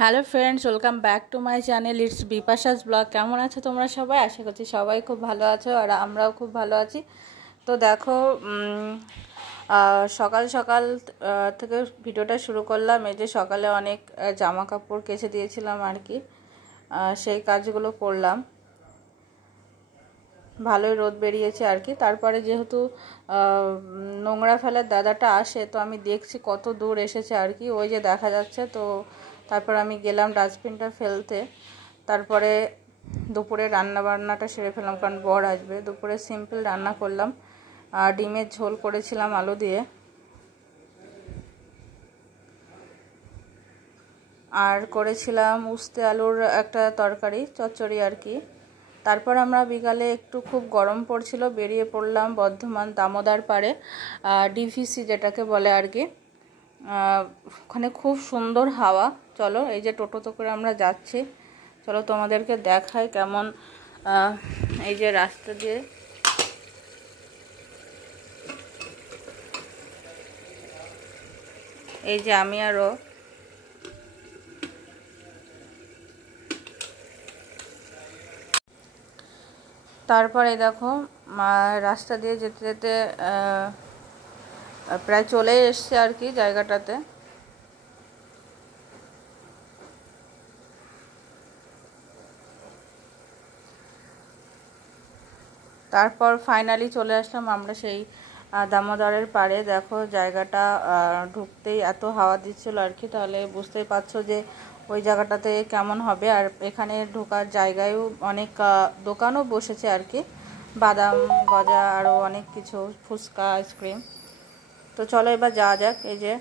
Hello friends, welcome back to my channel it's Bipasha's blog. কেমন আছো তোমরা সবাই? আশা করছি সবাই খুব ভালো আছো আর আমরাও খুব ভালো আছি। তো দেখো, সকাল সকাল থেকে ভিডিওটা শুরু করলাম। এই যে সকালে অনেক জামা কাপড় কেচে দিয়েছিলাম আর কি, সেই কাজগুলো করলাম। ভালোই রোদ বেরিয়েছে আর কি। তারপরে যেহেতু নোংরা ফেলার দাদাটা আসে, তো আমি দেখছি কত দূর এসেছে আর কি, ওই যে দেখা যাচ্ছে। তো তারপর আমি গেলাম ডাস্টবিনটা ফেলতে। তারপরে দুপুরে রান্নাবান্নাটা সেরে ফেললাম, কারণ বর আসবে। দুপুরে সিম্পল রান্না করলাম, ডিমের ঝোল করেছিলাম আলু দিয়ে, আর করেছিলাম উস্তে আলুর একটা তরকারি, চচ্চড়ি আর কি। তারপর আমরা বিকালে একটু খুব গরম পড়ছিল, বেরিয়ে পড়লাম বর্ধমান দামোদর পাড়ে, ডিভিসি যেটাকে বলে আর কি। ওখানে খুব সুন্দর হাওয়া। চলো, এই যে টোটোতে করে আমরা যাচ্ছি, চলো তোমাদেরকে দেখাই কেমন। এই যে রাস্তা দিয়ে এই যে আমি আরও তারপরে দেখো রাস্তা দিয়ে যেতে যেতে প্রায় চলে এসছে আর কি জায়গাটাতে। তারপর ফাইনালি চলে আসলাম আমরা সেই দামোদরের পাড়ে। দেখো জায়গাটা ঢুকতেই এত হাওয়া দিচ্ছিল আর কি, তাহলে বুঝতেই পারছো যে ওই জায়গাটাতে কেমন হবে। আর এখানে ঢোকার জায়গায়ও অনেক দোকানও বসেছে আর কি, বাদাম গজা আরও অনেক কিছু, ফুচকা, আইসক্রিম। তো চলো এবার যাওয়া যাক। এই যে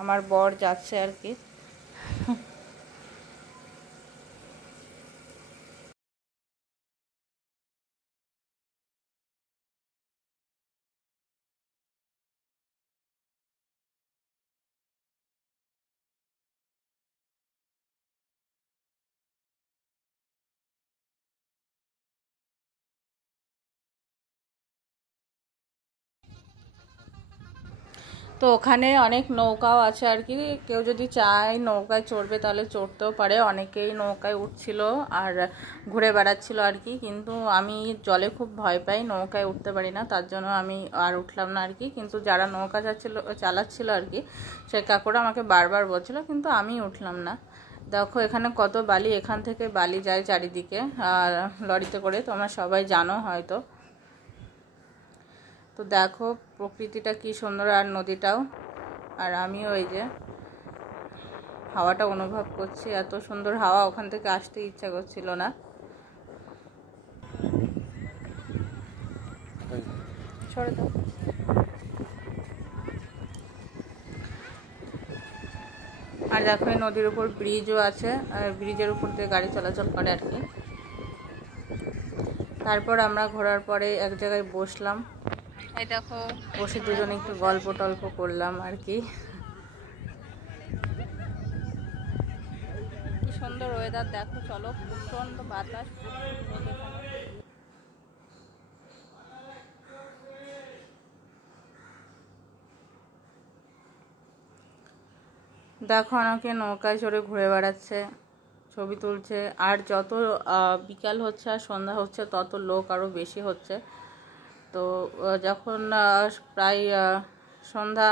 আমার বর যাচ্ছে আর কি। তো ওখানে অনেক নৌকাও আছে আর কি, কেউ যদি চায় নৌকায় চড়বে তাহলে চড়তেও পারে। অনেকেই নৌকায় উঠছিল আর ঘুরে বেড়াচ্ছিল আর কি, কিন্তু আমি জলে খুব ভয় পাই, নৌকায় উঠতে পারি না, তার জন্য আমি আর উঠলাম না আর কি। কিন্তু যারা নৌকা চালাচ্ছিল আর কি, সে কাকুরা আমাকে বারবার বলছিল, কিন্তু আমি উঠলাম না। দেখো এখানে কত বালি, এখান থেকে বালি যায় চারিদিকে আর লরিতে করে, তোমরা সবাই জানো হয়তো। তো দেখো প্রকৃতিটা কি সুন্দর, আর নদীটাও। আর আমিও ওই যে হাওয়াটা অনুভব করছি, এত সুন্দর হাওয়া, ওখান থেকে আসতে ইচ্ছা করছিল না। সরে দাও। আর দেখো এই নদীর উপর ব্রিজও আছে, আর ব্রিজের উপর দিয়ে গাড়ি চলাচল করে আর কি। তারপর আমরা ঘোরার পরে এক জায়গায় বসলাম, এই দেখো বসে দুজনে একটু গল্প টল্প করলাম আর কি। কি সুন্দর ওয়েদার দেখো, চলো, প্রচন্ড বাতাস, দেখো অনেকে নৌকায় চড়ে ঘুরে বেড়াচ্ছে, ছবি তুলছে। আর যত বিকাল হচ্ছে আর সন্ধ্যা হচ্ছে, তত লোক আরও বেশি হচ্ছে। তো যখন প্রায় সন্ধ্যা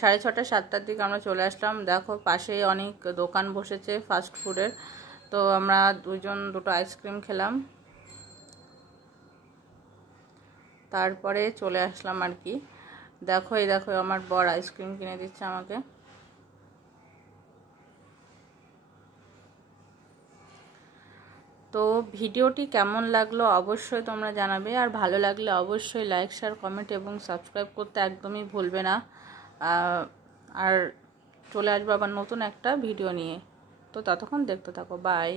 6:30 7টার দিকে আমরা চলে আসলাম। দেখো পাশেই অনেক দোকান বসেছে ফাস্ট ফুডের। তো আমরা দুটো আইসক্রিম খেলাম, তারপরে চলে আসলাম আর কি। দেখো এই দেখো আমার বর আইসক্রিম কিনে দিচ্ছে আমাকে। তো ভিডিওটি কেমন লাগলো অবশ্যই তোমরা জানাবে, আর ভালো লাগলে অবশ্যই লাইক, শেয়ার, কমেন্ট এবং সাবস্ক্রাইব করতে একদমই ভুলবে না। আর চলে আসবো আবার নতুন একটা ভিডিও নিয়ে। তো ততক্ষণ দেখতে থাকো, বাই।